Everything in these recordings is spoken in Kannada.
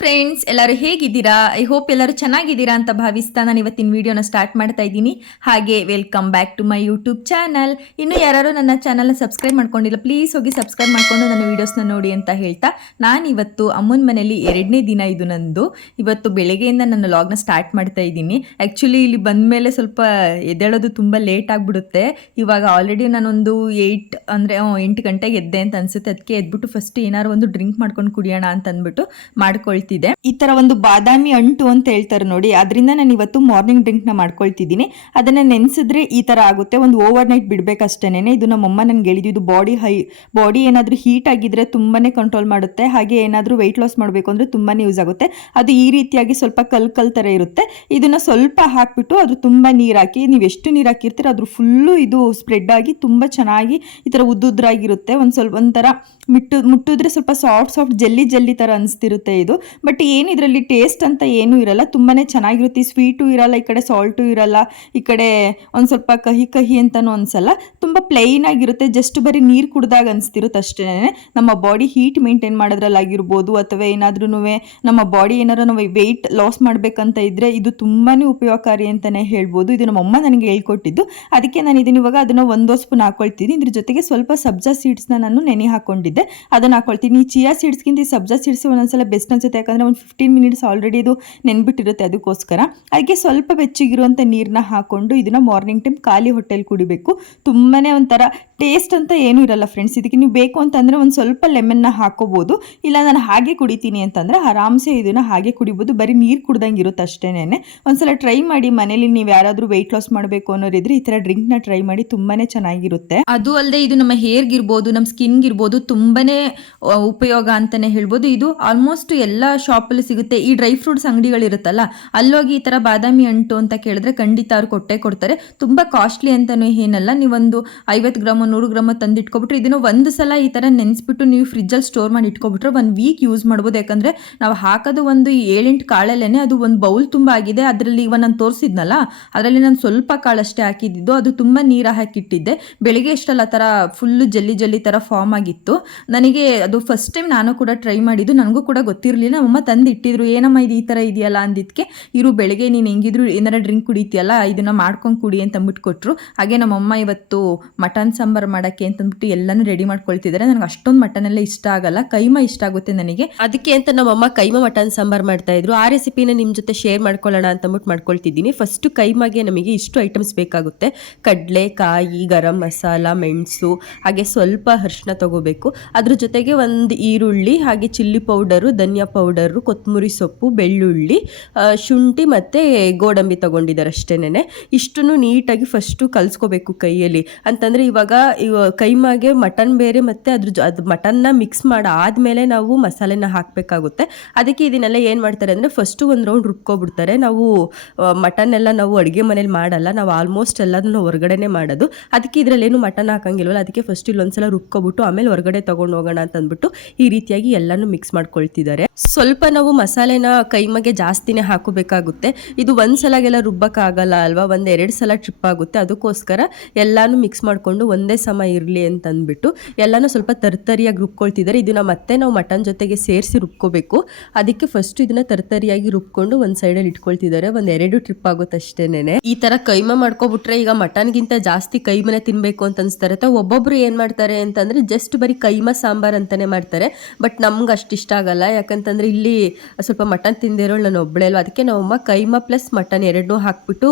ಫ್ರೆಂಡ್ಸ್ ಎಲ್ಲರೂ ಹೇಗಿದ್ದೀರಾ? ಐ ಹೋಪ್ ಎಲ್ಲರೂ ಚೆನ್ನಾಗಿದ್ದೀರಾ ಅಂತ ಭಾವಿಸ್ತಾ ನಾನು ಇವತ್ತಿನ ವಿಡಿಯೋನ ಸ್ಟಾರ್ಟ್ ಮಾಡ್ತಾ ಇದ್ದೀನಿ. ಹಾಗೆ welcome back to my YouTube channel ಇನ್ನು ಯಾರು ನನ್ನ ಚಾನಲ್ನ ಸಬ್ಸ್ಕ್ರೈಬ್ ಮಾಡ್ಕೊಂಡಿಲ್ಲ ಪ್ಲೀಸ್ ಹೋಗಿ ಸಬ್ಸ್ಕ್ರೈಬ್ ಮಾಡ್ಕೊಂಡು ನನ್ನ ವೀಡಿಯೋಸ್ನ ನೋಡಿ ಅಂತ ಹೇಳ್ತಾ, ನಾನು ಇವತ್ತು ಅಮ್ಮನ ಮನೆಯಲ್ಲಿ ಎರಡನೇ ದಿನ ಇದು ನಂದು. ಇವತ್ತು ಬೆಳಗ್ಗೆಯಿಂದ ನನ್ನ ಲಾಗ್ನ ಸ್ಟಾರ್ಟ್ ಮಾಡ್ತಾ ಇದ್ದೀನಿ. ಆ್ಯಕ್ಚುಲಿ ಇಲ್ಲಿ ಬಂದ ಮೇಲೆ ಸ್ವಲ್ಪ ಎದ್ದೇಳೋದು ತುಂಬ ಲೇಟ್ ಆಗಿಬಿಡುತ್ತೆ. ಇವಾಗ ಆಲ್ರೆಡಿ ನಾನೊಂದು ಏಯ್ಟ್ ಅಂದರೆ ಎಂಟು ಗಂಟೆಗೆ ಎದ್ದೆ ಅಂತ ಅನ್ಸುತ್ತೆ. ಅದಕ್ಕೆ ಎದ್ಬಿಟ್ಟು ಫಸ್ಟ್ ಏನಾದ್ರು ಒಂದು ಡ್ರಿಂಕ್ ಮಾಡ್ಕೊಂಡು ಕುಡಿಯೋಣ ಅಂತ ಅಂದ್ಬಿಟ್ಟು ಮಾಡ್ಕೊಳ್ತಿದ್ದೆ ಈ ತರ ಒಂದು ಬಾದಾಮಿ ಅಂಟು ಅಂತ ಹೇಳ್ತಾರೆ ನೋಡಿ, ಅದರಿಂದ ನಾನು ಇವತ್ತು ಮಾರ್ನಿಂಗ್ ಡ್ರಿಂಕ್ನ ಮಾಡ್ಕೊಳ್ತಿದ್ದೀನಿ. ಅದನ್ನ ನೆನೆಸಿದ್ರೆ ಈ ತರ ಆಗುತ್ತೆ. ಒಂದು ಓವರ್ ನೈಟ್ ಬಿಡ್ಬೇಕಷ್ಟೇನೆ ಇದು ನಮ್ಮಮ್ಮ ನನ್ಗೆ ಹೇಳಿದ್ದು, ಇದು ಬಾಡಿ ಹೈ ಬಾಡಿ ಏನಾದರೂ ಹೀಟ್ ಆಗಿದ್ರೆ ತುಂಬಾನೇ ಕಂಟ್ರೋಲ್ ಮಾಡುತ್ತೆ. ಹಾಗೆ ಏನಾದ್ರೂ ವೆಯ್ಟ್ ಲಾಸ್ ಮಾಡಬೇಕು ಅಂದ್ರೆ ತುಂಬಾನೇ ಯೂಸ್ ಆಗುತ್ತೆ. ಅದು ಈ ರೀತಿಯಾಗಿ ಸ್ವಲ್ಪ ಕಲ್ ಕಲ್ ತರ ಇರುತ್ತೆ. ಇದನ್ನ ಸ್ವಲ್ಪ ಹಾಕ್ಬಿಟ್ಟು ಅದು ತುಂಬಾ ನೀರು ಹಾಕಿ, ನೀವು ಎಷ್ಟು ನೀರ್ ಹಾಕಿರ್ತೀರ ಅದ್ರ ಫುಲ್ಲು ಇದು ಸ್ಪ್ರೆಡ್ ಆಗಿ ತುಂಬಾ ಚೆನ್ನಾಗಿ ಈ ತರ ಉದ್ದುದ್ರಾಗಿರುತ್ತೆ. ಒಂದು ಸ್ವಲ್ಪ, ಒಂಥರ ಮಿಟ್ಟು, ಮುಟ್ಟಿದ್ರೆ ಸ್ವಲ್ಪ ಸಾಫ್ಟ್ ಸಾಫ್ಟ್ ಜಲ್ಲಿ ಜಲ್ಲಿ ತರ ಅನಿಸ್ತಿರುತ್ತೆ ಇದು. ಬಟ್ ಏನು ಇದರಲ್ಲಿ ಟೇಸ್ಟ್ ಅಂತ ಏನೂ ಇರಲ್ಲ. ತುಂಬಾ ಚೆನ್ನಾಗಿರುತ್ತೆ. ಸ್ವೀಟು ಇರಲ್ಲ, ಈ ಕಡೆ ಸಾಲ್ಟು ಇರಲ್ಲ, ಈ ಕಡೆ ಒಂದು ಸ್ವಲ್ಪ ಕಹಿ ಕಹಿ ಅಂತಲೂ ಅನ್ಸಲ್ಲ. ತುಂಬ ಪ್ಲೈನ್ ಆಗಿರುತ್ತೆ. ಜಸ್ಟ್ ಬರೀ ನೀರು ಕುಡ್ದಾಗ ಅನಿಸ್ತಿರುತ್ತೆ ಅಷ್ಟೇ ನಮ್ಮ ಬಾಡಿ ಹೀಟ್ ಮೇಂಟೈನ್ ಮಾಡೋದ್ರಲ್ಲಾಗಿರ್ಬೋದು, ಅಥವಾ ಏನಾದ್ರೂ ನಮ್ಮ ಬಾಡಿ ಏನಾದ್ರು ನಾವು ವೆಯ್ಟ್ ಲಾಸ್ ಮಾಡಬೇಕಂತ ಇದ್ರೆ ಇದು ತುಂಬಾ ಉಪಯೋಗಕಾರಿ ಅಂತಲೇ ಹೇಳ್ಬೋದು. ಇದು ನಮ್ಮಮ್ಮ ನನಗೆ ಹೇಳ್ಕೊಟ್ಟಿದ್ದು. ಅದಕ್ಕೆ ನಾನು ಇದನ್ನ ಇವಾಗ ಅದನ್ನು ಒಂದೋ ಸ್ಪೂನ್ ಹಾಕೊಳ್ತೀನಿ. ಇದ್ರ ಜೊತೆಗೆ ಸ್ವಲ್ಪ ಸಬ್ಜಾ ಸೀಡ್ಸ್ನ ನಾನು ನೆನೆ ಹಾಕೊಂಡಿದ್ದೆ. ಅದನ್ನು ಹಾಕೊಳ್ತೀನಿ. ಈ ಚಿಯಾ ಸೀಡ್ಸ್ಗಿಂತ ಈ ಸಬ್ಜಾ ಸೀಡ್ಸ್ ಒಂದೊಂದ್ಸಲ ಬೆಸ್ಟ್ ಅನ್ಸುತ್ತೆ. ಯಾಕಂದರೆ ಒಂದು ಫಿಫ್ಟೀನ್ ಮಿನಿಟ್ಸ್ ಆಲ್ರೆಡಿ ಇದು ನೆನ್ಬಿಟ್ಟಿರುತ್ತೆ ಅದಕ್ಕೋಸ್ಕರ. ಅದಕ್ಕೆ ಸ್ವಲ್ಪ ಬೆಚ್ಚಗಿರುವಂಥ ನೀರನ್ನ ಹಾಕೊಂಡು ಇದನ್ನು ಮಾರ್ನಿಂಗ್ ಟೈಮ್ ಖಾಲಿ ಹೊಟ್ಟೆಲಿ ಕುಡಿಬೇಕು. ತುಂಬಾ ಒಂಥರ ಟೇಸ್ಟ್ ಅಂತ ಏನೂ ಇರಲ್ಲ ಫ್ರೆಂಡ್ಸ್ ಇದಕ್ಕೆ ನೀವು ಬೇಕು ಅಂತಂದರೆ ಒಂದು ಸ್ವಲ್ಪ ಲೆಮನ್ನ ಹಾಕೋಬೋದು. ಇಲ್ಲ ನಾನು ಹಾಗೆ ಕುಡಿತೀನಿ ಅಂತಂದರೆ ಆರಾಮ್ಸೆ ಇದನ್ನು ಹಾಗೆ ಕುಡಿಬೋದು. ಬರೀ ನೀರು ಕುಡ್ದಂಗೆ ಇರುತ್ತೆ ಅಷ್ಟೇನೆ ಒಂದ್ಸಲ ಟ್ರೈ ಮಾಡಿ ಮನೇಲಿ ನೀವು ಯಾರಾದರೂ ವೆಯ್ಟ್ ಲಾಸ್ ಮಾಡಬೇಕು ಅನ್ನೋರಿದ್ರೆ ಈ ಥರ ಡ್ರಿಂಕ್ನ ಟ್ರೈ ಮಾಡಿ ತುಂಬಾ ಚೆನ್ನಾಗಿರುತ್ತೆ. ಅದು ಅಲ್ಲದೆ ಇದು ನಮ್ಮ ಹೇರ್ಗಿರ್ಬೋದು ನಮ್ಮ ಸ್ಕಿನ್ಗಿರ್ಬೋದು ತುಂಬಾ ಉಪಯೋಗ ಅಂತಾನೆ ಹೇಳ್ಬೋದು. ಇದು ಆಲ್ಮೋಸ್ಟ್ ಎಲ್ಲ ಶಾಪಲ್ಲಿ ಸಿಗುತ್ತೆ. ಈ ಡ್ರೈ ಫ್ರೂಟ್ಸ್ ಅಂಗಡಿಗಳಿರುತ್ತಲ್ಲ, ಅಲ್ಲೋಗಿ ಈ ಥರ ಬಾದಾಮಿ ಅಂಟು ಅಂತ ಕೇಳಿದ್ರೆ ಖಂಡಿತ ಅವ್ರು ಕೊಟ್ಟೆ ಕೊಡ್ತಾರೆ. ತುಂಬ ಕಾಸ್ಟ್ಲಿ ಅಂತಲೂ ಏನಲ್ಲ. ನೀವೊಂದು ಐವತ್ತು ಗ್ರಾಮ್, ನೂರು ಗ್ರಾಮ ತಂದು ಇಟ್ಕೊಬಿಟ್ರೆ ಇದನ್ನು ಒಂದು ಸಲ ಈ ಥರ ನೆನೆಸ್ಬಿಟ್ಟು ನೀವು ಫ್ರಿಜ್ಜಲ್ಲಿ ಸ್ಟೋರ್ ಮಾಡಿ ಇಟ್ಕೊಬಿಟ್ರೆ ಒಂದು ವೀಕ್ ಯೂಸ್ ಮಾಡ್ಬೋದು. ಯಾಕಂದರೆ ನಾವು ಹಾಕೋದು ಒಂದು ಏಳೆಂಟು ಕಾಳಲ್ಲೇ ಅದು ಒಂದು ಬೌಲ್ ತುಂಬ ಆಗಿದೆ. ಅದರಲ್ಲಿ ಇವಾಗ ನಾನು ತೋರಿಸಿದ್ನಲ್ಲ, ಅದರಲ್ಲಿ ನಾನು ಸ್ವಲ್ಪ ಕಾಳಷ್ಟೇ ಹಾಕಿದ್ದು. ಅದು ತುಂಬ ನೀರು ಹಾಕಿಟ್ಟಿದ್ದೆ. ಬೆಳಿಗ್ಗೆ ಎಷ್ಟಲ್ಲ ಥರ ಫುಲ್ಲು ಜಲ್ಲಿ ಜಲ್ಲಿ ಥರ ಫಾರ್ಮ್ ಆಗಿತ್ತು. ನನಗೆ ಅದು ಫಸ್ಟ್ ಟೈಮ್ ನಾನು ಕೂಡ ಟ್ರೈ ಮಾಡಿದ್ದು. ನನಗೂ ಕೂಡ ಗೊತ್ತಿರಲಿಲ್ಲ. ನಮ್ಮಮ್ಮ ತಂದು ಇಟ್ಟಿದ್ರು ಏನಮ್ಮ ಇದು ಈ ಥರ ಇದೆಯಲ್ಲ? ಅಂದಿದ್ದಕ್ಕೆ ಇರು ಬೆಳಗ್ಗೆ ನೀನು ಹೆಂಗಿದ್ರು ಏನಾರ ಡ್ರಿಂಕ್ ಕುಡಿತೀಯಲ್ಲ, ಇದನ್ನು ಮಾಡ್ಕೊಂಡು ಕುಡಿ ಅಂತ ಅಂದ್ಬಿಟ್ಟು ಕೊಟ್ಟರು ಹಾಗೆ ನಮ್ಮಮ್ಮ ಇವತ್ತು ಮಟನ್ ಸಾಂಬಾರು ಮಾಡೋಕ್ಕೆ ಅಂತಂದ್ಬಿಟ್ಟು ಎಲ್ಲನೂ ರೆಡಿ ಮಾಡ್ಕೊಳ್ತಿದ್ದಾರೆ ನನಗೆ ಅಷ್ಟೊಂದು ಮಟನ್ ಎಲ್ಲ ಇಷ್ಟ ಆಗಲ್ಲ, ಕೈಮ ಇಷ್ಟ ಆಗುತ್ತೆ ನನಗೆ. ಅದಕ್ಕೆ ಅಂತ ನಮ್ಮಮ್ಮ ಕೈಮ ಮಟನ್ ಸಾಂಬಾರ್ ಮಾಡ್ತಾ ಇದ್ರು. ಆ ರೆಸಿಪಿನ ನಿಮ್ಮ ಜೊತೆ ಶೇರ್ ಮಾಡ್ಕೊಳ್ಳೋಣ ಅಂತ ಅಂದ್ಬಿಟ್ಟು ಮಾಡ್ಕೊಳ್ತಿದ್ದೀನಿ. ಫಸ್ಟ್ ಕೈಮಾಗೆ ನಮಗೆ ಇಷ್ಟು ಐಟಮ್ಸ್ ಬೇಕಾಗುತ್ತೆ. ಕಡಲೆ, ಕಾಯಿ, ಗರಂ ಮಸಾಲ, ಮೆಣಸು, ಹಾಗೆ ಸ್ವಲ್ಪ ಅರಿಶಿನ ತಗೋಬೇಕು. ಅದ್ರ ಜೊತೆಗೆ ಒಂದು ಈರುಳ್ಳಿ, ಹಾಗೆ ಚಿಲ್ಲಿ ಪೌಡರು, ಧನಿಯಾ ಪೌಡರು ಕೊತ್ತಂಬರಿ ಸೊಪ್ಪು, ಬೆಳ್ಳುಳ್ಳಿ ಶುಂಠಿ ಮತ್ತು ಗೋಡಂಬಿ ತಗೊಂಡಿದ್ದಾರೆ ಅಷ್ಟೇನೆ ಇಷ್ಟನ್ನು ನೀಟಾಗಿ ಫಸ್ಟು ಕಲಿಸ್ಕೋಬೇಕು ಕೈಯಲ್ಲಿ. ಅಂತಂದರೆ ಇವಾಗ ಇವ ಕೈಮಾಗೆ ಮಟನ್ ಬೇರೆ ಮತ್ತು ಅದ್ರ ಜೊ, ಅದು ಮಟನ್ನ ಮಿಕ್ಸ್ ಮಾಡಾದಮೇಲೆ ನಾವು ಮಸಾಲೆನ ಹಾಕಬೇಕಾಗುತ್ತೆ. ಅದಕ್ಕೆ ಇದನ್ನೆಲ್ಲ ಏನು ಮಾಡ್ತಾರೆ ಅಂದರೆ ಫಸ್ಟು ಒಂದು ರೌಂಡ್ ರುಬ್ಕೊಬಿಡ್ತಾರೆ. ನಾವು ಮಟನ್ ಎಲ್ಲ ನಾವು ಅಡುಗೆ ಮನೇಲಿ ಮಾಡಲ್ಲ. ನಾವು ಆಲ್ಮೋಸ್ಟ್ ಎಲ್ಲದನ್ನು ಹೊರಗಡೆನೆ ಮಾಡೋದು. ಅದಕ್ಕೆ ಇದರಲ್ಲೇನು ಮಟನ್ ಹಾಕಂಗಿಲ್ವಲ್ಲ, ಅದಕ್ಕೆ ಫಸ್ಟ್ ಇಲ್ಲೊಂದ್ಸಲ ರುಬ್ಕೊಬಿಟ್ಟು ಆಮೇಲೆ ಹೊರಗಡೆ ತೊಗೊಂಡು ಹೋಗೋಣ ಅಂತ ಅಂದ್ಬಿಟ್ಟು ಈ ರೀತಿಯಾಗಿ ಎಲ್ಲನೂ ಮಿಕ್ಸ್ ಮಾಡ್ಕೊಳ್ತಿದ್ದಾರೆ. ಸ್ವಲ್ಪ ನಾವು ಮಸಾಲೆನ ಕೈಮಗೆ ಜಾಸ್ತಿನೇ ಹಾಕೋಬೇಕಾಗುತ್ತೆ. ಇದು ಒಂದು ಸಲಗೆಲ್ಲ ರುಬ್ಬಕ್ಕಾಗಲ್ಲ ಅಲ್ವಾ? ಒಂದು ಎರಡು ಸಲ ಟ್ರಿಪ್ ಆಗುತ್ತೆ. ಅದಕ್ಕೋಸ್ಕರ ಎಲ್ಲಾನು ಮಿಕ್ಸ್ ಮಾಡಿಕೊಂಡು ಒಂದೇ ಸಮ ಇರಲಿ ಅಂತ ಅಂದ್ಬಿಟ್ಟು ಎಲ್ಲಾನು ಸ್ವಲ್ಪ ತರ್ತರಿಯಾಗಿ ರುಬ್ಕೊಳ್ತಿದ್ದಾರೆ. ಇದನ್ನ ಮತ್ತೆ ನಾವು ಮಟನ್ ಜೊತೆಗೆ ಸೇರಿಸಿ ರುಬ್ಕೋಬೇಕು. ಅದಕ್ಕೆ ಫಸ್ಟ್ ಇದನ್ನ ತರ್ತರಿಯಾಗಿ ರುಬ್ಕೊಂಡು ಒಂದು ಸೈಡಲ್ಲಿ ಇಟ್ಕೊಳ್ತಿದ್ದಾರೆ. ಒಂದು ಎರಡು ಟ್ರಿಪ್ ಆಗುತ್ತೆ ಅಷ್ಟೇನೆ ಈ ತರ ಕೈಮ ಮಾಡ್ಕೊಬಿಟ್ರೆ ಈಗ ಮಟನ್ಗಿಂತ ಜಾಸ್ತಿ ಕೈಮನೆ ತಿನ್ಬೇಕು ಅಂತ ಅನ್ಸ್ತಾರೆ. ಅಥವಾ ಒಬ್ಬೊಬ್ರು ಏನ್ ಮಾಡ್ತಾರೆ ಅಂತಂದ್ರೆ ಜಸ್ಟ್ ಬರೀ ಕೈಮ ಸಾಂಬಾರ್ ಅಂತಾನೆ ಮಾಡ್ತಾರೆ. ಬಟ್ ನಮ್ಗೆ ಅಷ್ಟಿಷ್ಟ ಆಗಲ್ಲ. ಯಾಕಂತಂದ್ರೆ ಇಲ್ಲಿ ಸ್ವಲ್ಪ ಮಟನ್ ತಿಂದಿರೋಳು ನಾನು ಒಬ್ಬಳೇ ಅಲ್ವಾ? ಅದಕ್ಕೆ ನಮ್ಮಮ್ಮ ಕೈಮ ಪ್ಲಸ್ ಮಟನ್ ಎರಡನ್ನೂ ಹಾಕ್ಬಿಟ್ಟು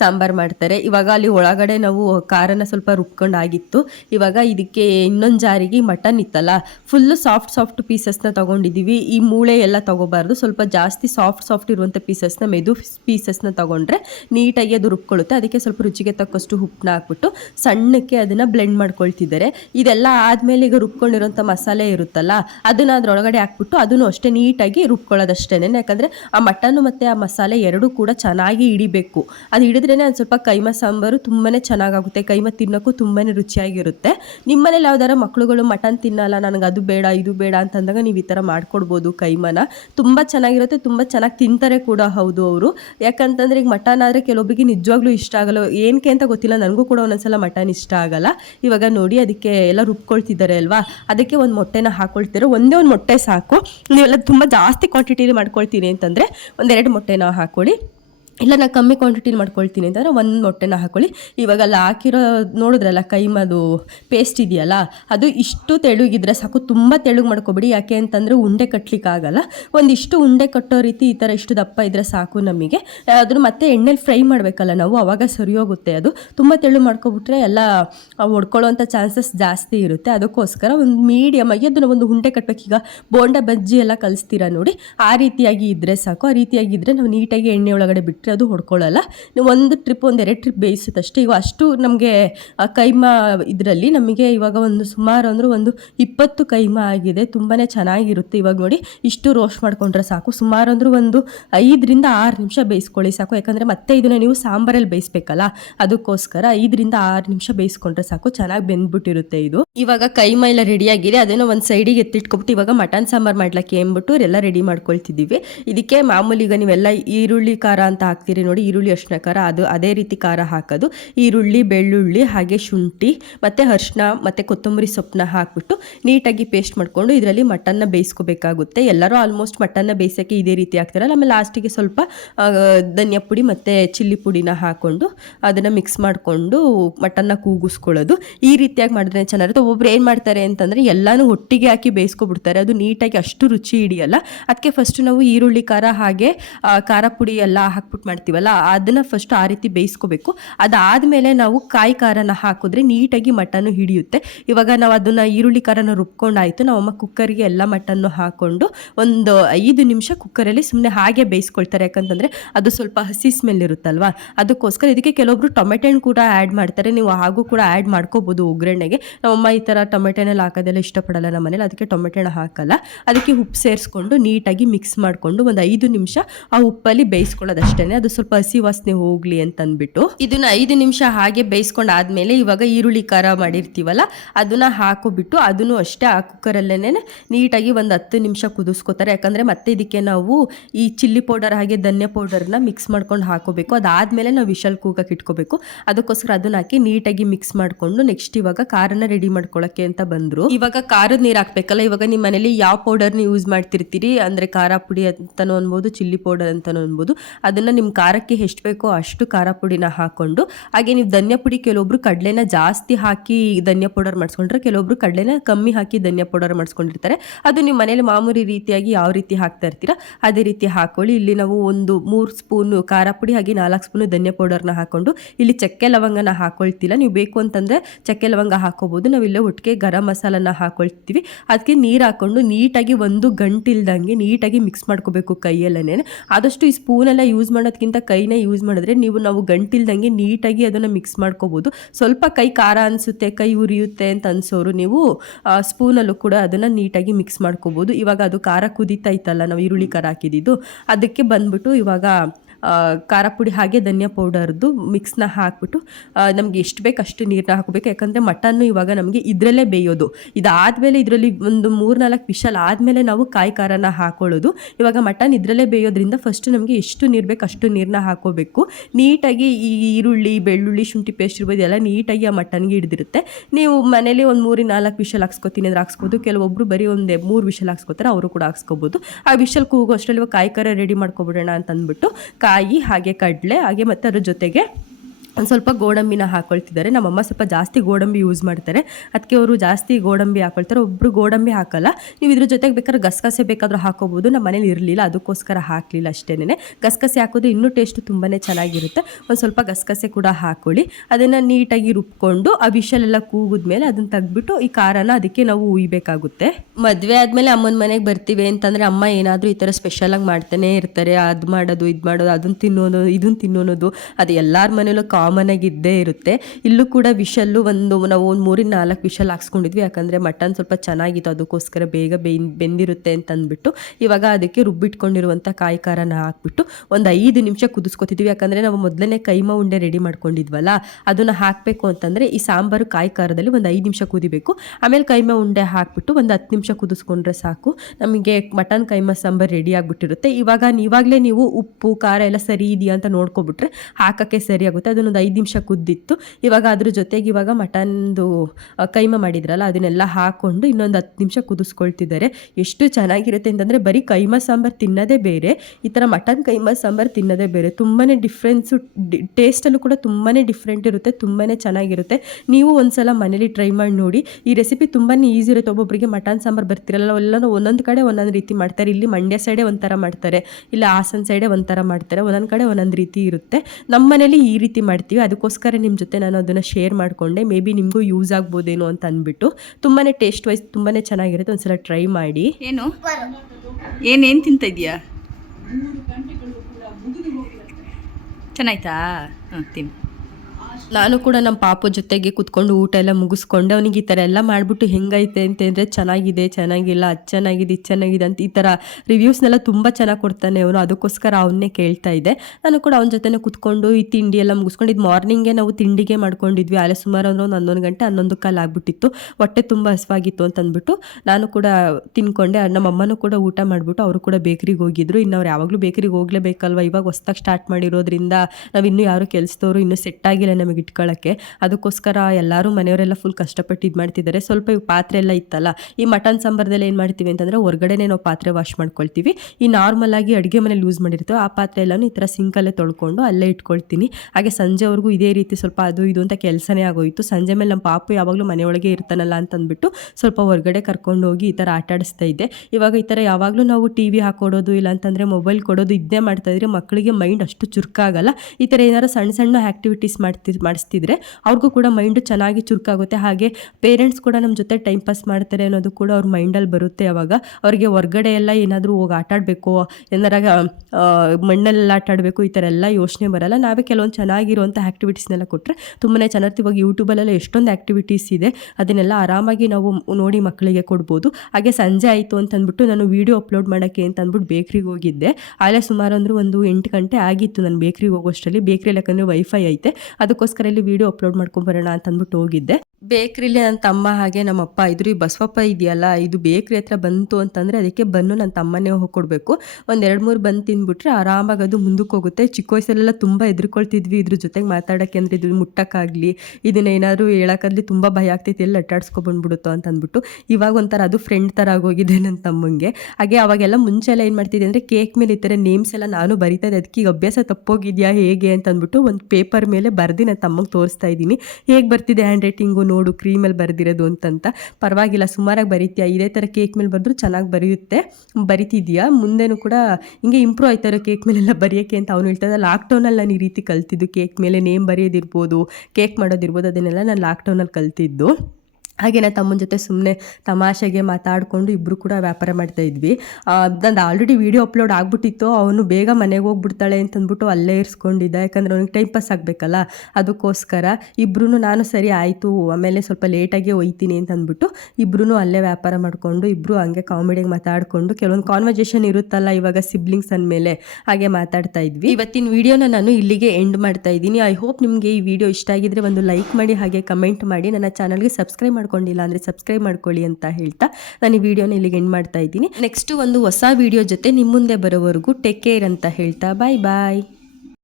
ಸಾಂಬಾರು ಮಾಡ್ತಾರೆ. ಇವಾಗ ಅಲ್ಲಿ ಒಳಗಡೆ ನಾವು ಖಾರನ ಸ್ವಲ್ಪ ರುಬ್ಕೊಂಡು ಆಗಿತ್ತು ಇವಾಗ ಇದಕ್ಕೆ ಇನ್ನೊಂದು ಜಾರಿಗೆ ಮಟನ್ ಇತ್ತಲ್ಲ ಫುಲ್ಲು ಸಾಫ್ಟ್ ಸಾಫ್ಟ್ ಪೀಸಸ್ನ ತೊಗೊಂಡಿದ್ದೀವಿ ಈ ಮೂಳೆ ಎಲ್ಲ ತೊಗೋಬಾರ್ದು. ಸ್ವಲ್ಪ ಜಾಸ್ತಿ ಸಾಫ್ಟ್ ಸಾಫ್ಟ್ ಇರುವಂಥ ಪೀಸಸ್ನ ಮೆದು ಪೀಸಸ್ನ ತಗೊಂಡ್ರೆ ನೀಟಾಗಿ ಅದು ರುಬ್ಕೊಳ್ಳುತ್ತೆ. ಅದಕ್ಕೆ ಸ್ವಲ್ಪ ರುಚಿಗೆ ತಕ್ಕಷ್ಟು ಉಪ್ಪನ್ನ ಹಾಕ್ಬಿಟ್ಟು ಸಣ್ಣಕ್ಕೆ ಅದನ್ನು ಬ್ಲೆಂಡ್ ಮಾಡ್ಕೊಳ್ತಿದ್ದಾರೆ. ಇದೆಲ್ಲ ಆದಮೇಲೆ ಈಗ ರುಬ್ಕೊಂಡಿರೋಂಥ ಮಸಾಲೆ ಇರುತ್ತಲ್ಲ, ಅದನ್ನ ಅದ್ರೊಳಗಡೆ ಹಾಕ್ಬಿಟ್ಟು ಅದನ್ನು ಅಷ್ಟೇ ನೀಟಾಗಿ ರುಬ್ಕೊಳ್ಳೋದಷ್ಟೇ ಯಾಕಂದರೆ ಆ ಮಟನ್ ಮತ್ತು ಆ ಮಸಾಲೆ ಎರಡೂ ಕೂಡ ಚೆನ್ನಾಗಿ ಹಿಡಿಬೇಕು. ಅದು ಹಿಡಿದ್ರೇ ಒಂದು ಸ್ವಲ್ಪ ಕೈಮ ಸಾಂಬಾರು ತುಂಬಾ ಚೆನ್ನಾಗಾಗುತ್ತೆ. ಕೈಮ ತಿನ್ನೋಕ್ಕೂ ತುಂಬಾ ರುಚಿಯಾಗಿರುತ್ತೆ. ನಿಮ್ಮನೇಲಿ ಯಾವ್ದಾರ ಮಕ್ಕಳುಗಳು ಮಟನ್ ತಿನ್ನಲ್ಲ, ನನಗೆ ಅದು ಬೇಡ, ಇದು ಬೇಡ ಅಂತಂದಾಗ ನೀವು ಈ ಥರ ಮಾಡ್ಕೊಡ್ಬೋದು ಕೈಮನ. ತುಂಬ ಚೆನ್ನಾಗಿರುತ್ತೆ, ತುಂಬ ಚೆನ್ನಾಗಿ ತಿಂತಾರೆ ಕೂಡ ಹೌದು ಅವರು. ಯಾಕಂತಂದ್ರೆ ಈಗ ಮಟನ್ ಆದರೆ ಕೆಲವೊಬ್ಬರಿಗೆ ನಿಜವಾಗ್ಲೂ ಇಷ್ಟ ಆಗಲ್ಲ. ಏನಕ್ಕೆ ಅಂತ ಗೊತ್ತಿಲ್ಲ, ನನಗೂ ಕೂಡ ಒಂದೊಂದ್ಸಲ ಮಟನ್ ಇಷ್ಟ ಆಗಲ್ಲ. ಇವಾಗ ನೋಡಿ ಅದಕ್ಕೆ ಎಲ್ಲ ರುಬ್ಕೊಳ್ತಿದ್ದಾರೆ ಅಲ್ವಾ? ಅದಕ್ಕೆ ಒಂದು ಮೊಟ್ಟೆನ ಹಾಕೊಳ್ತಿರೋ, ಒಂದೇ ಒಂದು ಮೊಟ್ಟೆ ಸಾಕು. ನೀವೆಲ್ಲ ತುಂಬ ಜಾಸ್ತಿ ಕ್ವಾಂಟಿಟಿಲಿ ಮಾಡ್ಕೊಳ್ತೀನಿ ಅಂತಂದರೆ ಒಂದೆರಡು ಮೊಟ್ಟೆನ ಹಾಕೊಳ್ಳಿ. ಇಲ್ಲ ನಾನು ಕಮ್ಮಿ ಕ್ವಾಂಟಿಟಿಲಿ ಮಾಡ್ಕೊಳ್ತೀನಿ ಅಂತಂದರೆ ಒಂದು ಮೊಟ್ಟೆನ ಹಾಕೊಳ್ಳಿ. ಇವಾಗ ಅಲ್ಲಿ ಹಾಕಿರೋ ನೋಡಿದ್ರಲ್ಲ ಕೈಮದು ಪೇಸ್ಟ್ ಇದೆಯಲ್ಲ, ಅದು ಇಷ್ಟು ತೆಳುಗಿದ್ರೆ ಸಾಕು, ತುಂಬ ತೆಳುಗೆ ಮಾಡ್ಕೊಬಿಡಿ. ಯಾಕೆ ಅಂತಂದರೆ ಉಂಡೆ ಕಟ್ಟಲಿಕ್ಕಾಗಲ್ಲ ಒಂದಿಷ್ಟು ಉಂಡೆ ಕಟ್ಟೋ ರೀತಿ ಈ ಥರ ಇಷ್ಟು ದಪ್ಪ ಇದ್ದರೆ ಸಾಕು ನಮಗೆ. ಅದನ್ನು ಮತ್ತೆ ಎಣ್ಣೆಲಿ ಫ್ರೈ ಮಾಡಬೇಕಲ್ಲ ನಾವು ಆವಾಗ ಸರಿ ಹೋಗುತ್ತೆ ಅದು. ತುಂಬ ತೆಳು ಮಾಡ್ಕೊಬಿಟ್ರೆ ಎಲ್ಲ ಒಡ್ಕೊಳ್ಳೋವಂಥ ಚಾನ್ಸಸ್ ಜಾಸ್ತಿ ಇರುತ್ತೆ. ಅದಕ್ಕೋಸ್ಕರ ಒಂದು ಮೀಡಿಯಮ್ ಆಗಿ ಅದನ್ನು ಒಂದು ಉಂಡೆ ಕಟ್ಟಬೇಕು ಈಗ ಬೋಂಡ ಬಜ್ಜಿ ಎಲ್ಲ ಕಲಿಸ್ತೀರಾ ನೋಡಿ, ಆ ರೀತಿಯಾಗಿ ಇದ್ದರೆ ಸಾಕು. ಆ ರೀತಿಯಾಗಿ ಇದ್ದರೆ ನಾವು ನೀಟಾಗಿ ಎಣ್ಣೆ ಒಳಗಡೆ ಬಿಟ್ಟರೆ ಅದು ಹೊಡ್ಕೊಳ್ಳಲ್ಲ. ನೀವು ಒಂದು ಟ್ರಿಪ್ ಒಂದು ಎರಡು ಟ್ರಿಪ್ ಬೇಯಿಸುತ್ತಷ್ಟೇ ಇವು ಅಷ್ಟು ನಮಗೆ ಕೈಮ ಇದರಲ್ಲಿ ನಮಗೆ ಇವಾಗ ಒಂದು ಸುಮಾರು ಅಂದರೆ ಒಂದು ಇಪ್ಪತ್ತು ಕೈಮ ಆಗಿದೆ. ತುಂಬಾ ಚೆನ್ನಾಗಿರುತ್ತೆ ಇವಾಗ ನೋಡಿ. ಇಷ್ಟು ರೋಸ್ಟ್ ಮಾಡ್ಕೊಂಡ್ರೆ ಸಾಕು. ಸುಮಾರು ಅಂದ್ರೆ ಒಂದು ಐದರಿಂದ ಆರು ನಿಮಿಷ ಬೇಯಿಸ್ಕೊಳ್ಳಿ ಸಾಕು. ಯಾಕಂದರೆ ಮತ್ತೆ ಇದನ್ನು ನೀವು ಸಾಂಬಾರಲ್ಲಿ ಬೇಯಿಸ್ಬೇಕಲ್ಲ. ಅದಕ್ಕೋಸ್ಕರ ಐದರಿಂದ ಆರು ನಿಮಿಷ ಬೇಯಿಸ್ಕೊಂಡ್ರೆ ಸಾಕು. ಚೆನ್ನಾಗಿ ಬೆಂದ್ಬಿಟ್ಟಿರುತ್ತೆ ಇದು. ಇವಾಗ ಕೈಮ ಎಲ್ಲ ರೆಡಿಯಾಗಿದೆ ಅದನ್ನು ಒಂದು ಸೈಡಿಗೆ ಎತ್ತಿಟ್ಕೊಬಿಟ್ಟು ಇವಾಗ ಮಟನ್ ಸಾಂಬಾರು ಮಾಡ್ಲಿಕ್ಕೆ ಅಂದ್ಬಿಟ್ಟು ಎಲ್ಲ ರೆಡಿ ಮಾಡ್ಕೊಳ್ತಿದ್ದೀವಿ. ಇದಕ್ಕೆ ಮಾಮೂಲಿ ಈಗ ನೀವೆಲ್ಲ ಈರುಳ್ಳಿ, ಖಾರ ಅಂತ ಹಾಕ್ತೀರಿ ನೋಡಿ ಈರುಳ್ಳಿ ಅರ್ಶಿನ ಖಾರ, ಅದು ಅದೇ ರೀತಿ ಖಾರ ಹಾಕೋದು. ಈರುಳ್ಳಿ, ಬೆಳ್ಳುಳ್ಳಿ, ಹಾಗೆ ಶುಂಠಿ, ಮತ್ತು ಅರ್ಶಿನ, ಮತ್ತು ಕೊತ್ತಂಬರಿ ಸೊಪ್ಪನ್ನ ಹಾಕ್ಬಿಟ್ಟು ನೀಟಾಗಿ ಪೇಸ್ಟ್ ಮಾಡಿಕೊಂಡು ಇದರಲ್ಲಿ ಮಟನ್ನ ಬೇಯಿಸ್ಕೋಬೇಕಾಗುತ್ತೆ. ಎಲ್ಲರೂ ಆಲ್ಮೋಸ್ಟ್ ಮಟನ್ನ ಬೇಯಿಸೋಕ್ಕೆ ಇದೇ ರೀತಿ ಹಾಕ್ತಾರಲ್ಲ, ಆಮೇಲೆ ಲಾಸ್ಟಿಗೆ ಸ್ವಲ್ಪ ಧನಿಯಾ ಪುಡಿ ಮತ್ತು ಚಿಲ್ಲಿ ಪುಡಿನ ಹಾಕ್ಕೊಂಡು ಅದನ್ನು ಮಿಕ್ಸ್ ಮಾಡಿಕೊಂಡು ಮಟನ್ನ ಕೂಗಿಸ್ಕೊಳ್ಳೋದು. ಈ ರೀತಿಯಾಗಿ ಮಾಡಿದ್ರೆ ಚೆನ್ನಾಗಿರುತ್ತೆ. ಒಬ್ಬೊಬ್ರು ಏನು ಮಾಡ್ತಾರೆ ಅಂತಂದರೆ ಎಲ್ಲನೂ ಒಟ್ಟಿಗೆ ಹಾಕಿ ಬೇಯಿಸ್ಕೊಬಿಡ್ತಾರೆ. ಅದು ನೀಟಾಗಿ ಅಷ್ಟು ರುಚಿ ಹಿಡಿಯಲ್ಲ. ಅದಕ್ಕೆ ಫಸ್ಟ್ ನಾವು ಈರುಳ್ಳಿ ಖಾರ ಹಾಗೆ ಖಾರ ಪುಡಿ ಎಲ್ಲ ಹಾಕ್ಬಿಟ್ಟು ಮಾಡ್ತೀವಲ್ಲ, ಅದನ್ನು ಫಸ್ಟ್ ಆ ರೀತಿ ಬೇಯಿಸ್ಕೋಬೇಕು. ಅದಾದಮೇಲೆ ನಾವು ಕಾಯಿ ಖಾರನ ಹಾಕಿದ್ರೆ ನೀಟಾಗಿ ಮಟನ್ನು ಹಿಡಿಯುತ್ತೆ. ಇವಾಗ ನಾವು ಅದನ್ನು ಈರುಳ್ಳಿ ಖಾರನ ರುಬ್ಕೊಂಡಾಯ್ತು ನಮ್ಮಮ್ಮ ಕುಕ್ಕರಿಗೆ ಎಲ್ಲ ಮಟನ್ನು ಹಾಕ್ಕೊಂಡು ಒಂದು ಐದು ನಿಮಿಷ ಕುಕ್ಕರಲ್ಲಿ ಸುಮ್ಮನೆ ಹಾಗೆ ಬೇಯಿಸ್ಕೊಳ್ತಾರೆ. ಯಾಕಂತಂದರೆ ಅದು ಸ್ವಲ್ಪ ಹಸಿ ಸ್ಮೆಲ್ ಇರುತ್ತಲ್ವಾ? ಅದಕ್ಕೋಸ್ಕರ ಇದಕ್ಕೆ ಕೆಲವೊಬ್ರು ಟೊಮೆಟೊ ಕೂಡ ಆ್ಯಡ್ ಮಾಡ್ತಾರೆ. ನೀವು ಹಾಗೂ ಕೂಡ ಆ್ಯಡ್ ಮಾಡ್ಕೋಬೋದು ಒಗ್ಗರಣೆಗೆ. ನಮ್ಮಮ್ಮ ಈ ಥರ ಟೊಮೆಟೊನಲ್ಲಿ ಹಾಕೋದೆಲ್ಲ ಇಷ್ಟಪಡಲ್ಲ ನಮ್ಮ ಮನೇಲಿ ಅದಕ್ಕೆ ಹಣ್ಣು ಹಾಕಲ್ಲ. ಅದಕ್ಕೆ ಉಪ್ಪು ಸೇರಿಸ್ಕೊಂಡು ನೀಟಾಗಿ ಮಿಕ್ಸ್ ಮಾಡಿಕೊಂಡು ಒಂದು ಐದು ನಿಮಿಷ ಆ ಉಪ್ಪಲ್ಲಿ ಬೇಯಿಸ್ಕೊಳ್ಳೋದಷ್ಟೇ ಅದು ಸ್ವಲ್ಪ ಹಸಿ ವಾಸನೆ ಹೋಗ್ಲಿ ಅಂತ ಅಂದ್ಬಿಟ್ಟು ಇದನ್ನ ಐದು ನಿಮಿಷ ಹಾಗೆ ಬೇಯಿಸ್ಕೊಂಡು ಆದ್ಮೇಲೆ ಇವಾಗ ಈರುಳ್ಳಿ ಖಾರ ಮಾಡಿರ್ತೀವಲ್ಲ, ಅದನ್ನ ಹಾಕೋಬಿಟ್ಟು ಅದನ್ನು ಅಷ್ಟೇ ಆ ಕುಕ್ಕರಲ್ಲೇ ನೀಟಾಗಿ ಒಂದು ಹತ್ತು ನಿಮಿಷ ಕುದಿಸ್ಕೋತಾರೆ. ಯಾಕಂದ್ರೆ ಮತ್ತೆ ಇದಕ್ಕೆ ನಾವು ಈ ಚಿಲ್ಲಿ ಪೌಡರ್ ಹಾಗೆ ಧನ್ಯ ಪೌಡರ್ನ ಮಿಕ್ಸ್ ಮಾಡ್ಕೊಂಡು ಹಾಕೋಬೇಕು. ಅದಾದಮೇಲೆ ನಾವು ವಿಶಲ್ ಕೂಗಕ್ಕೆ ಇಟ್ಕೋಬೇಕು. ಅದಕ್ಕೋಸ್ಕರ ಅದನ್ನ ಹಾಕಿ ನೀಟಾಗಿ ಮಿಕ್ಸ್ ಮಾಡಿಕೊಂಡು ನೆಕ್ಸ್ಟ್ ಇವಾಗ ಖಾರನ ರೆಡಿ ಮಾಡ್ಕೊಳಕ್ಕೆ ಅಂತ ಬಂದರು. ಇವಾಗ ಖಾರದ ನೀರು ಹಾಕ್ಬೇಕಲ್ಲ, ಇವಾಗ ನಿಮ್ಮ ಮನೇಲಿ ಯಾವ ಪೌಡರ್ನ ಯೂಸ್ ಮಾಡ್ತಿರ್ತೀರಿ? ಅಂದರೆ ಖಾರ ಪುಡಿ ಅಂತಲೂ ಅನ್ಬೋದು, ಚಿಲ್ಲಿ ಪೌಡರ್ ಅಂತಲೂ ಅನ್ಬೋದು. ಅದನ್ನು ನಿಮ್ಮ ಖಾರಕ್ಕೆ ಎಷ್ಟು ಬೇಕೋ ಅಷ್ಟು ಖಾರ ಪುಡಿನ ಹಾಕ್ಕೊಂಡು ಹಾಗೆ ನೀವು ಧನ್ಯ ಪುಡಿ ಕೆಲವೊಬ್ರು ಕಡಲೆನ ಜಾಸ್ತಿ ಹಾಕಿ ಧನ್ಯ ಪೌಡರ್ ಮಾಡಿಸ್ಕೊಂಡ್ರೆ ಕೆಲವೊಬ್ರು ಕಡಲೆನ ಕಮ್ಮಿ ಹಾಕಿ ಧನ್ಯ ಪೌಡರ್ ಮಾಡಿಸ್ಕೊಂಡಿರ್ತಾರೆ. ಅದು ನಿಮ್ಮ ಮನೇಲಿ ಮಾಮೂಲಿ ರೀತಿಯಾಗಿ ಯಾವ ರೀತಿ ಹಾಕ್ತಾ ಇರ್ತೀರಾ? ಅದೇ ರೀತಿ ಹಾಕೊಳ್ಳಿ. ಇಲ್ಲಿ ನಾವು ಒಂದು ಮೂರು ಸ್ಪೂನು ಖಾರ ಪುಡಿ, ಹಾಗೆ ನಾಲ್ಕು ಸ್ಪೂನು ಧನ್ಯ ಪೌಡರ್ನ ಹಾಕೊಂಡು, ಇಲ್ಲಿ ಚಕ್ಕೆ ಲವಂಗನ ಹಾಕೊಳ್ತಿಲ್ಲ ನೀವು ಬೇಕು ಅಂತಂದರೆ ಚಕ್ಕೆ ಲವಂಗ ಹಾಕೋಬೋದು. ನಾವಿಲ್ಲೇ ಒಟ್ಟಿಗೆ ಗರಂ ಮಸಾಲನ ಹಾಕೊಳ್ತೀವಿ. ಅದಕ್ಕೆ ನೀರು ಹಾಕ್ಕೊಂಡು ನೀಟಾಗಿ ಒಂದು ಗಂಟಿಲ್ದಂಗೆ ನೀಟಾಗಿ ಮಿಕ್ಸ್ ಮಾಡ್ಕೋಬೇಕು ಕೈಯಲ್ಲೇ ಆದಷ್ಟು ಈ ಸ್ಪೂನೆಲ್ಲ ಯೂಸ್ ಮಾಡೋದಕ್ಕಿಂತ ಕೈನೇ ಯೂಸ್ ಮಾಡಿದ್ರೆ ನೀವು ನಾವು ಗಂಟಿಲ್ದಂಗೆ ನೀಟಾಗಿ ಅದನ್ನು ಮಿಕ್ಸ್ ಮಾಡ್ಕೋಬೋದು. ಸ್ವಲ್ಪ ಕೈ ಖಾರ ಅನಿಸುತ್ತೆ, ಕೈ ಉರಿಯುತ್ತೆ ಅಂತ ಅನ್ಸೋರು ನೀವು ಸ್ಪೂನಲ್ಲೂ ಕೂಡ ಅದನ್ನು ನೀಟಾಗಿ ಮಿಕ್ಸ್ ಮಾಡ್ಕೋಬೋದು. ಇವಾಗ ಅದು ಖಾರ ಕುದೀತಾ ಇತ್ತಲ್ಲ, ನಾವು ಈರುಳ್ಳಿ ಖಾರ ಹಾಕಿದ್ದು ಅದಕ್ಕೆ ಬಂದ್ಬಿಟ್ಟು ಇವಾಗ ಖಾರ ಪುಡಿ ಹಾಗೆ ಧನಿಯಾ ಪೌಡರ್ದು ಮಿಕ್ಸ್ನ ಹಾಕ್ಬಿಟ್ಟು ನಮಗೆ ಎಷ್ಟು ಬೇಕು ಅಷ್ಟು ನೀರನ್ನ ಹಾಕಬೇಕು. ಯಾಕಂದರೆ ಮಟನ್ನು ಇವಾಗ ನಮಗೆ ಇದರಲ್ಲೇ ಬೇಯೋದು. ಇದಾದಮೇಲೆ ಇದರಲ್ಲಿ ಒಂದು ಮೂರು ನಾಲ್ಕು ವಿಷಲ್ ಆದಮೇಲೆ ನಾವು ಕಾಯಿ ಖಾರನ ಹಾಕೊಳ್ಳೋದು. ಇವಾಗ ಮಟನ್ ಇದರಲ್ಲೇ ಬೇಯೋದ್ರಿಂದ ಫಸ್ಟ್ ನಮಗೆ ಎಷ್ಟು ನೀರು ಬೇಕು ಅಷ್ಟು ನೀರನ್ನ ಹಾಕೋಬೇಕು ನೀಟಾಗಿ ಈ ಈರುಳ್ಳಿ, ಬೆಳ್ಳುಳ್ಳಿ, ಶುಂಠಿ ಪೇಸ್ಟ್ ಇರ್ಬೋದು ಎಲ್ಲ ನೀಟಾಗಿ ಆ ಮಟನ್ಗೆ ಹಿಡಿದಿರುತ್ತೆ. ನೀವು ಮನೇಲಿ ಒಂದು ಮೂರಿ ನಾಲ್ಕು ವಿಷಲ್ ಹಾಕ್ಸ್ಕೊತೀನಿ ಅಂದ್ರೆ ಹಾಕ್ಸ್ಬೋದು. ಕೆಲವೊಬ್ರು ಬರೀ ಒಂದು ಮೂರು ವಿಷಲ್ ಹಾಕ್ಸ್ಕೊತಾರೆ, ಅವರು ಕೂಡ ಹಾಕ್ಸ್ಕೊಬೋದು. ಆ ವಿಷಲ್ ಕೂಗೋ ಅಷ್ಟರಲ್ಲಿ ಕಾಯಿ ಖಾರ ರೆಡಿ ಮಾಡ್ಕೊಬಿಡೋಣ ಅಂತ ಅಂದ್ಬಿಟ್ಟು ಕಾಯಿ ಹಾಗೆ ಕಡಲೆ ಹಾಗೆ ಮತ್ತು ಅದ್ರ ಜೊತೆಗೆ ಸ್ವಲ್ಪ ಗೋಡಂಬಿನ ಹಾಕೊಳ್ತಿದ್ದಾರೆ. ನಮ್ಮಮ್ಮ ಸ್ವಲ್ಪ ಜಾಸ್ತಿ ಗೋಡಂಬಿ ಯೂಸ್ ಮಾಡ್ತಾರೆ. ಅದಕ್ಕೆ ಅವರು ಜಾಸ್ತಿ ಗೋಡಂಬಿ ಹಾಕೊಳ್ತಾರೆ. ಒಬ್ಬರು ಗೋಡಂಬಿ ಹಾಕಲ್ಲ. ನೀವು ಇದ್ರ ಜೊತೆಗೆ ಬೇಕಾದ್ರೆ ಗಸಗಸೆ ಬೇಕಾದರೂ ಹಾಕೋಬೋದು. ನಮ್ಮ ಮನೇಲಿ ಇರಲಿಲ್ಲ. ಅದಕ್ಕೋಸ್ಕರ ಹಾಕಲಿಲ್ಲ ಅಷ್ಟೇನೆ ಗಸಗಸೆ ಹಾಕೋದು ಇನ್ನೂ ಟೇಸ್ಟ್ ತುಂಬಾ ಚೆನ್ನಾಗಿರುತ್ತೆ. ಒಂದು ಸ್ವಲ್ಪ ಗಸಗಸೆ ಕೂಡ ಹಾಕೊಳ್ಳಿ. ಅದನ್ನು ನೀಟಾಗಿ ರುಬ್ಕೊಂಡು ಆ ವಿಷಲೆಲ್ಲ ಕೂಗಿದ್ಮೇಲೆ ಅದನ್ನು ತೆಗೆದ್ಬಿಟ್ಟು ಈ ಖಾರನ ಅದಕ್ಕೆ ನಾವು ಉಯ್ಬೇಕಾಗುತ್ತೆ. ಮದುವೆ ಆದಮೇಲೆ ಅಮ್ಮನ ಮನೆಗೆ ಬರ್ತೀವಿ ಅಂತಂದರೆ ಅಮ್ಮ ಏನಾದರೂ ಈ ಥರ ಸ್ಪೆಷಲಾಗಿ ಮಾಡ್ತಾನೆ ಇರ್ತಾರೆ. ಅದು ಮಾಡೋದು, ಇದು ಮಾಡೋದು ಅದನ್ನು ತಿನ್ನೋದು ಇದನ್ನು ತಿನ್ನೋದು, ಅದು ಎಲ್ಲರ ಮನೇಲೂ ಕಾಮನ್ ಆಗಿ ಇದ್ದೇ ಇರುತ್ತೆ. ಇಲ್ಲೂ ಕೂಡ ವಿಷಲ್ಲು ಒಂದು ನಾವು ಒಂದು ಮೂರಿಂದ ನಾಲ್ಕು ವಿಷಲ್ ಹಾಕ್ಸ್ಕೊಂಡಿದ್ವಿ. ಯಾಕಂದರೆ ಮಟನ್ ಸ್ವಲ್ಪ ಚೆನ್ನಾಗಿತ್ತು. ಅದಕ್ಕೋಸ್ಕರ ಬೇಗ ಬೆನ್ ಬೆಂದಿರುತ್ತೆ ಅಂತ ಅಂದ್ಬಿಟ್ಟು ಇವಾಗ ಅದಕ್ಕೆ ರುಬ್ಬಿಟ್ಕೊಂಡಿರುವಂಥ ಕಾಯಿ ಖಾರನ ಹಾಕ್ಬಿಟ್ಟು ಒಂದು ಐದು ನಿಮಿಷ ಕುದಿಸ್ಕೊತಿದ್ವಿ. ಯಾಕಂದರೆ ನಾವು ಮೊದಲನೇ ಕೈಮ ಉಂಡೆ ರೆಡಿ ಮಾಡ್ಕೊಂಡಿದ್ವಲ್ಲ, ಅದನ್ನು ಹಾಕಬೇಕು ಅಂತಂದರೆ ಈ ಸಾಂಬಾರು ಕಾಯಿ ಖಾರದಲ್ಲಿ ಒಂದು ಐದು ನಿಮಿಷ ಕುದಿಬೇಕು. ಆಮೇಲೆ ಕೈಮ ಉಂಡೆ ಹಾಕ್ಬಿಟ್ಟು ಒಂದು ಹತ್ತು ನಿಮಿಷ ಕುದಿಸ್ಕೊಂಡ್ರೆ ಸಾಕು. ನಮಗೆ ಮಟನ್ ಕೈಮ ಸಾಂಬಾರು ರೆಡಿ ಆಗಿಬಿಟ್ಟಿರುತ್ತೆ. ಇವಾಗ ನೀವಾಗಲೇ ನೀವು ಉಪ್ಪು, ಖಾರ ಎಲ್ಲ ಸರಿ ಇದೆಯಾ ಅಂತ ನೋಡ್ಕೊಬಿಟ್ರೆ ಹಾಕೋಕ್ಕೆ ಸರಿ ಆಗುತ್ತೆ. ಅದನ್ನೊಂದು ಐದು ನಿಮಿಷ ಕುದ್ದಿತ್ತು. ಇವಾಗ ಅದ್ರ ಜೊತೆಗೆ ಇವಾಗ ಮಟನ್ದು ಕೈಮ ಮಾಡಿದ್ರಲ್ಲ, ಅದನ್ನೆಲ್ಲ ಹಾಕ್ಕೊಂಡು ಇನ್ನೊಂದು ಹತ್ತು ನಿಮಿಷ ಕುದಿಸ್ಕೊಳ್ತಿದ್ದಾರೆ. ಎಷ್ಟು ಚೆನ್ನಾಗಿರುತ್ತೆ ಅಂತಂದರೆ ಬರೀ ಕೈಮ ಸಾಂಬಾರು ತಿನ್ನೋದೇ ಬೇರೆ, ಈ ಥರ ಮಟನ್ ಕೈಮ ಸಾಂಬಾರು ತಿನ್ನೋದೇ ಬೇರೆ. ತುಂಬಾ ಡಿಫ್ರೆನ್ಸು ಟೇಸ್ಟಲ್ಲೂ ಕೂಡ ತುಂಬಾ ಡಿಫ್ರೆಂಟ್ ಇರುತ್ತೆ ತುಂಬಾ ಚೆನ್ನಾಗಿರುತ್ತೆ. ನೀವು ಒಂದ್ಸಲ ಮನೇಲಿ ಟ್ರೈ ಮಾಡಿ ನೋಡಿ. ಈ ರೆಸಿಪಿ ತುಂಬಾ ಈಸಿ ಇರುತ್ತೆ. ಒಬ್ಬೊಬ್ಬರಿಗೆ ಮಟನ್ ಸಾಂಬಾರು ಬರ್ತಿರಲ್ಲ, ಎಲ್ಲನೂ ಒಂದೊಂದು ಕಡೆ ಒಂದೊಂದು ರೀತಿ ಮಾಡ್ತಾರೆ. ಇಲ್ಲಿ ಮಂಡ್ಯ ಸೈಡೆ ಒಂಥರ ಮಾಡ್ತಾರೆ, ಇಲ್ಲ ಹಾಸನ ಸೈಡೆ ಒಂಥರ ಮಾಡ್ತಾರೆ. ಒಂದೊಂದು ಕಡೆ ಒಂದೊಂದು ರೀತಿ ಇರುತ್ತೆ. ನಮ್ಮ ಮನೇಲಿ ಈ ರೀತಿ ಮಾಡ್ತೀವಿ. ಅದಕ್ಕೋಸ್ಕರ ನಿಮ್ಮ ಜೊತೆ ನಾನು ಅದನ್ನು ಶೇರ್ ಮಾಡಿಕೊಂಡೆ. ಮೇ ಬಿ ನಿಮಗೂ ಯೂಸ್ ಆಗ್ಬೋದೇನೋ ಅಂತ ಅಂದ್ಬಿಟ್ಟು. ತುಂಬಾ ಟೇಸ್ಟ್ ವೈಸ್ ತುಂಬಾ ಚೆನ್ನಾಗಿರುತ್ತೆ. ಒಂದ್ಸಲ ಟ್ರೈ ಮಾಡಿ. ಏನು? ಏನೇನು ತಿಂತ ಇದೆಯಾ ಚೆನ್ನಾಯ್ತಾ? ಹಾಂ ತಿನ್ನು. ನಾನು ಕೂಡ ನಮ್ಮ ಪಾಪ ಜೊತೆಗೆ ಕುತ್ಕೊಂಡು ಊಟ ಎಲ್ಲ ಮುಗಿಸ್ಕೊಂಡು ಅವನಿಗೆ ಈ ಥರ ಎಲ್ಲ ಮಾಡಿಬಿಟ್ಟು ಹೆಂಗೈತೆ ಅಂತಂದರೆ ಚೆನ್ನಾಗಿದೆ, ಚೆನ್ನಾಗಿಲ್ಲ, ಅದು ಚೆನ್ನಾಗಿದೆ, ಇದು ಚೆನ್ನಾಗಿದೆ ಅಂತ ಈ ಥರ ರಿವ್ಯೂಸ್ನೆಲ್ಲ ತುಂಬ ಚೆನ್ನಾಗಿ ಕೊಡ್ತಾನೆ ಅವನು. ಅದಕ್ಕೋಸ್ಕರ ಅವನ್ನೇ ಕೇಳ್ತಾ ಇದ್ದೆ. ನಾನು ಕೂಡ ಅವನ ಜೊತೆ ಕುತ್ಕೊಂಡು ಈ ತಿಂಡಿ ಎಲ್ಲ ಮುಗಿಸ್ಕೊಂಡು ಇದು ಮಾರ್ನಿಂಗೇ ನಾವು ತಿಂಡಿಗೆ ಮಾಡ್ಕೊಂಡಿದ್ವಿ. ಅಲ್ಲೇ ಸುಮಾರು ಅಂದ್ರೆ ಒಂದು ಹನ್ನೊಂದು ಗಂಟೆ, ಹನ್ನೊಂದು ಕಾಲು ಆಗ್ಬಿಟ್ಟಿತ್ತು. ಹೊಟ್ಟೆ ತುಂಬ ಹಸಿವಾಗಿತ್ತು ಅಂತ ಅಂದ್ಬಿಟ್ಟು ನಾನು ಕೂಡ ತಿನ್ಕೊಂಡೆ. ನಮ್ಮ ಅಮ್ಮನೂ ಕೂಡ ಊಟ ಮಾಡಿಬಿಟ್ಟು ಅವರು ಕೂಡ ಬೇಕ್ರಿಗೆ ಹೋಗಿದ್ರು. ಇನ್ನು ಅವ್ರು ಯಾವಾಗಲೂ ಬೇಕ್ರಿಗೆ ಹೋಗ್ಲೇಬೇಕಲ್ವ ಇವಾಗ ಹೊಸ್ದಾಗಿ ಸ್ಟಾರ್ಟ್ ಮಾಡಿರೋದ್ರಿಂದ ನಾವು ಇನ್ನೂ ಯಾರು ಕೆಲಸದವರು ಇನ್ನೂ ಸೆಟ್ ಆಗಿಲ್ಲ ನಮಗೆ. ಇಟ್ಕೊಳ್ಳೋಕ್ಕೆ. ಅದಕ್ಕೋಸ್ಕರ ಎಲ್ಲರೂ ಮನೆಯವರೆಲ್ಲ ಫುಲ್ ಕಷ್ಟಪಟ್ಟು ಇದು ಮಾಡ್ತಿದ್ದಾರೆ. ಸ್ವಲ್ಪ ಇವು ಪಾತ್ರೆ ಎಲ್ಲ ಇತ್ತಲ್ಲ, ಈ ಮಟನ್ ಸಾಂಬಾರ್ದಲ್ಲಿ ಏನು ಮಾಡ್ತೀವಿ ಅಂತಂದರೆ ಹೊರಗಡೆನೇ ನಾವು ಪಾತ್ರೆ ವಾಶ್ ಮಾಡ್ಕೊಳ್ತೀವಿ. ಈ ನಾರ್ಮಲ್ ಆಗಿ ಅಡುಗೆ ಮನೇಲಿ ಯೂಸ್ ಮಾಡಿರ್ತೀವಿ ಆ ಪಾತ್ರೆ ಎಲ್ಲನೂ ಈ ಥರ ಸಿಂಕಲ್ಲೇ ತೊಳ್ಕೊಂಡು ಅಲ್ಲೇ ಇಟ್ಕೊಳ್ತೀನಿ. ಹಾಗೆ ಸಂಜೆವರೆಗೂ ಇದೇ ರೀತಿ ಸ್ವಲ್ಪ ಅದು ಇದು ಅಂತ ಕೆಲಸನೇ ಆಗೋಯಿತು. ಸಂಜೆ ಮೇಲೆ ನಮ್ಮ ಪಾಪು ಯಾವಾಗಲೂ ಮನೆಯೊಳಗೆ ಇರ್ತಾನಲ್ಲ ಅಂತ ಅಂದ್ಬಿಟ್ಟು ಸ್ವಲ್ಪ ಹೊರಗಡೆ ಕರ್ಕೊಂಡು ಹೋಗಿ ಈ ಥರ ಆಟ ಆಡಿಸ್ತಾ ಇದ್ದೆ. ಇವಾಗ ಈ ಥರ ಯಾವಾಗಲೂ ನಾವು ಟಿ ವಿ ಹಾಕೊಡೋದು ಇಲ್ಲ ಅಂತಂದರೆ ಮೊಬೈಲ್ ಕೊಡೋದು ಇದನ್ನೇ ಮಾಡ್ತಾಯಿದ್ರೆ ಮಕ್ಕಳಿಗೆ ಮೈಂಡ್ ಅಷ್ಟು ಚುರುಕಾಗಲ್ಲ. ಈ ಥರ ಏನಾರು ಸಣ್ಣ ಸಣ್ಣ ಆ್ಯಕ್ಟಿವಿಟೀಸ್ ಮಾಡ್ತಿ ಮಾಡಿಸ್ತಿದ್ರೆ ಅವ್ರಿಗೂ ಕೂಡ ಮೈಂಡು ಚೆನ್ನಾಗಿ ಚುರುಕಾಗುತ್ತೆ. ಹಾಗೆ ಪೇರೆಂಟ್ಸ್ ಕೂಡ ನಮ್ಮ ಜೊತೆ ಟೈಮ್ ಪಾಸ್ ಮಾಡ್ತಾರೆ ಅನ್ನೋದು ಕೂಡ ಅವ್ರ ಮೈಂಡಲ್ಲಿ ಬರುತ್ತೆ ಅವಾಗ. ಅವರಿಗೆ ಹೊರ್ಗಡೆ ಎಲ್ಲ ಏನಾದರೂ ಹೋಗಿ ಆಟ ಆಡಬೇಕು ಏನಾರ ಮಣ್ಣಲ್ಲಿ ಮಣ್ಣಲ್ಲೆಲ್ಲ ಆಟ ಆಡಬೇಕು, ಈ ಥರ ಎಲ್ಲ ಯೋಚನೆ ಬರಲ್ಲ. ನಾವೇ ಕೆಲವೊಂದು ಚೆನ್ನಾಗಿರುವಂಥ ಆ್ಯಕ್ಟಿವಿಟೀಸ್ನೆಲ್ಲ ಕೊಟ್ಟರೆ ತುಂಬಾ ಚೆನ್ನಾಗಿ ಇವಾಗ ಯೂಟ್ಯೂಬಲ್ಲೆಲ್ಲ ಎಷ್ಟೊಂದು ಆ್ಯಕ್ಟಿವಿಟೀಸ್ ಇದೆ. ಅದನ್ನೆಲ್ಲ ಆರಾಮಾಗಿ ನಾವು ನೋಡಿ ಮಕ್ಕಳಿಗೆ ಕೊಡ್ಬೋದು. ಹಾಗೆ ಸಂಜೆ ಆಯಿತು ಅಂತ ಅಂದ್ಬಿಟ್ಟು ನಾನು ವೀಡಿಯೋ ಅಪ್ಲೋಡ್ ಮಾಡೋಕ್ಕೆ ಅಂತ ಅಂದ್ಬಿಟ್ಟು ಬೇಕ್ರಿಗೆ ಹೋಗಿದ್ದೆ. ಆಗಲೇ ಸುಮಾರು ಅಂದರೆ ಒಂದು ಎಂಟು ಗಂಟೆ ಆಗಿತ್ತು ನಾನು ಬೇಕ್ರಿಗೆ ಹೋಗೋಷ್ಟರಲ್ಲಿ ಬೇಕ್ರಿಯಲ್ಲಿ ಯಾಕಂದರೆ ವೈಫೈ ಐತೆ. ಅದಕ್ಕೋಸ್ಕರ ಇಲ್ಲಿ ವಿಡಿಯೋ ಅಪ್ಲೋಡ್ ಮಾಡ್ಕೊಂಬರೋಣ ಅಂತ ಅಂದ್ಬಿಟ್ಟು ಹೋಗಿದ್ದೆ. ಬೇಕ್ರಿಲಿ ನನ್ನ ತಮ್ಮ ಹಾಗೆ ನಮ್ಮಪ್ಪ ಇದ್ರು, ಈ ಬಸವಪ್ಪ ಇದೆಯಲ್ಲ, ಇದು ಬೇಕ್ರಿ ಹತ್ರ ಬಂತು ಅಂತಂದರೆ ಅದಕ್ಕೆ ಬನ್ನು ನನ್ನ ತಮ್ಮನೇ ಹೋಗ್ಕೊಡ್ಬೇಕು. ಒಂದು ಎರಡು ಮೂರು ಬಂದು ತಿನ್ಬಿಟ್ರೆ ಆರಾಮಾಗಿ ಅದು ಮುಂದಕ್ಕೆ ಹೋಗುತ್ತೆ. ಚಿಕ್ಕ ವಯಸ್ಸಲ್ಲೆಲ್ಲ ತುಂಬ ಎದ್ರುಕೊಳ್ತಿದ್ವಿ ಇದ್ರ ಜೊತೆಗೆ ಮಾತಾಡೋಕ್ಕೆ ಅಂದರೆ ಇದು ಮುಟ್ಟಕ್ಕಾಗಲಿ, ಇದನ್ನ ಏನಾದರೂ ಹೇಳೋಕ್ಕಾಗಲಿ ತುಂಬಾ ಭಯ ಆಗ್ತೈತಿ, ಎಲ್ಲ ಅಟ್ಟಾಡ್ಸ್ಕೊಬಂದ್ಬಿಡುತ್ತೋ ಅಂತ ಅಂದ್ಬಿಟ್ಟು ಇವಾಗ ಒಂಥರ ಅದು ಫ್ರೆಂಡ್ ಥರ ಆಗೋಗಿದೆ ನನ್ನ ತಮ್ಮಂಗೆ. ಹಾಗೆ ಅವಾಗೆಲ್ಲ ಮುಂಚೆ ಎಲ್ಲ ಏನು ಮಾಡ್ತಿದ್ದೆ ಅಂದ್ರೆ ಕೇಕ್ ಮೇಲೆ ಈ ಥರ ನೇಮ್ಸ್ ಎಲ್ಲ ನಾನು ಬರಿತಾ ಇದ್ದೆ. ಅದಕ್ಕೆ ಈಗ ಅಭ್ಯಾಸ ತಪ್ಪೋಗಿದೆಯಾ ಹೇಗೆ ಅಂತ ಅಂದ್ಬಿಟ್ಟು ಒಂದು ಪೇಪರ್ ಮೇಲೆ ಬರೆದು ನನ್ನ ತಮ್ಮಂಗೆ ತೋರಿಸ್ತಾ ಇದ್ದೀನಿ. ಹೇಗೆ ಬರ್ತಿದೆ ಹ್ಯಾಂಡ್ ರೈಟಿಂಗು ನೋಡು ಕ್ರೀಮಲ್ಲಿ ಬರೆದಿರೋದು ಅಂತಂತ. ಪರವಾಗಿಲ್ಲ, ಸುಮಾರಾಗಿ ಬರೀತೀಯ? ಇದೇ ಥರ ಕೇಕ್ ಮೇಲೆ ಬರೆದ್ರು ಚೆನ್ನಾಗಿ ಬರೆಯುತ್ತೆ. ಬರಿತಿದ್ಯಾ? ಮುಂದೆನೂ ಕೂಡ ಹಿಂಗೆ ಇಂಪ್ರೂವ್ ಆಯ್ತಾರೋ ಕೇಕ್ ಮೇಲೆಲ್ಲ ಬರೆಯೋಕ್ಕೆ ಅಂತ ಅವನು ಹೇಳ್ತಾ ಲಾಕ್ಡೌನಲ್ಲಿ ನಾನು ಈ ರೀತಿ ಕಲ್ತಿದ್ದು ಕೇಕ್ ಮೇಲೆ ನೇಮ್ ಬರೆಯೋದಿರ್ಬೋದು ಕೇಕ್ ಮಾಡೋದಿರ್ಬೋದು, ಅದನ್ನೆಲ್ಲ ನಾನು ಲಾಕ್ಡೌನಲ್ಲಿ ಕಲ್ತಿದ್ದು. ಹಾಗೆ ತಮ್ಮನ ಜೊತೆ ಸುಮ್ಮನೆ ತಮಾಷೆಗೆ ಮಾತಾಡಿಕೊಂಡು ಇಬ್ಬರು ಕೂಡ ವ್ಯಾಪಾರ ಮಾಡ್ತಾ ಇದ್ವಿ. ನಂದು ಆಲ್ರೆಡಿ ವೀಡಿಯೋ ಅಪ್ಲೋಡ್ ಆಗಿಬಿಟ್ಟಿತ್ತು. ಅವನು ಬೇಗ ಮನೆಗೆ ಹೋಗ್ಬಿಡ್ತಾಳೆ ಅಂತಂದ್ಬಿಟ್ಟು ಅಲ್ಲೇ ಇರಿಸ್ಕೊಂಡಿದ್ದ. ಯಾಕಂದ್ರೆ ಅವ್ನಿಗೆ ಟೈಮ್ ಪಾಸ್ ಆಗಬೇಕಲ್ಲ. ಅದಕ್ಕೋಸ್ಕರ ಇಬ್ಬರೂ ನಾನು ಸರಿ ಆಯಿತು, ಆಮೇಲೆ ಸ್ವಲ್ಪ ಲೇಟಾಗಿ ಒಯ್ತೀನಿ ಅಂತಂದ್ಬಿಟ್ಟು ಇಬ್ಬರೂ ಅಲ್ಲೇ ವ್ಯಾಪಾರ ಮಾಡಿಕೊಂಡು ಇಬ್ಬರು ಹಂಗೆ ಕಾಮಿಡಿಯಾಗಿ ಮಾತಾಡಿಕೊಂಡು ಕೆಲವೊಂದು ಕಾನ್ವರ್ಜೇಷನ್ ಇರುತ್ತಲ್ಲ ಇವಾಗ ಸಿಬ್ಲಿಂಗ್ಸ್ ಅಂದಮೇಲೆ ಹಾಗೆ ಮಾತಾಡ್ತಾ ಇದ್ವಿ. ಇವತ್ತಿನ ವಿಡಿಯೋನ ನಾನು ಇಲ್ಲಿಗೆ ಎಂಡ್ ಮಾಡ್ತಾ ಇದ್ದೀನಿ. ಐ ಹೋಪ್ ನಿಮಗೆ ಈ ವಿಡಿಯೋ ಇಷ್ಟ ಆಗಿದ್ರೆ ಒಂದು ಲೈಕ್ ಮಾಡಿ, ಹಾಗೆ ಕಮೆಂಟ್ ಮಾಡಿ. ನನ್ನ ಚಾನಲ್ಗೆ ಸಬ್ಸ್ಕ್ರೈಬ್ ಮಾಡ್ಕೊಂಡಿಲ್ಲ ಅಂದರೆ ಸಬ್ಸ್ಕ್ರೈಬ್ ಮಾಡ್ಕೊಳ್ಳಿ ಅಂತ ಹೇಳ್ತಾ ನಾನು ಈ ವಿಡಿಯೋನ ಇಲ್ಲಿಗೆ ಎಂಡ್ ಮಾಡ್ತಾ ಇದ್ದೀನಿ. ನೆಕ್ಸ್ಟ್ ಒಂದು ಹೊಸ ವಿಡಿಯೋ ಜೊತೆ ನಿಮ್ಮ ಮುಂದೆ ಬರೋವರೆಗೂ ಟೇಕ್ ಕೇರ್ ಅಂತ ಹೇಳ್ತಾ. ಬಾಯ್ ಬಾಯ್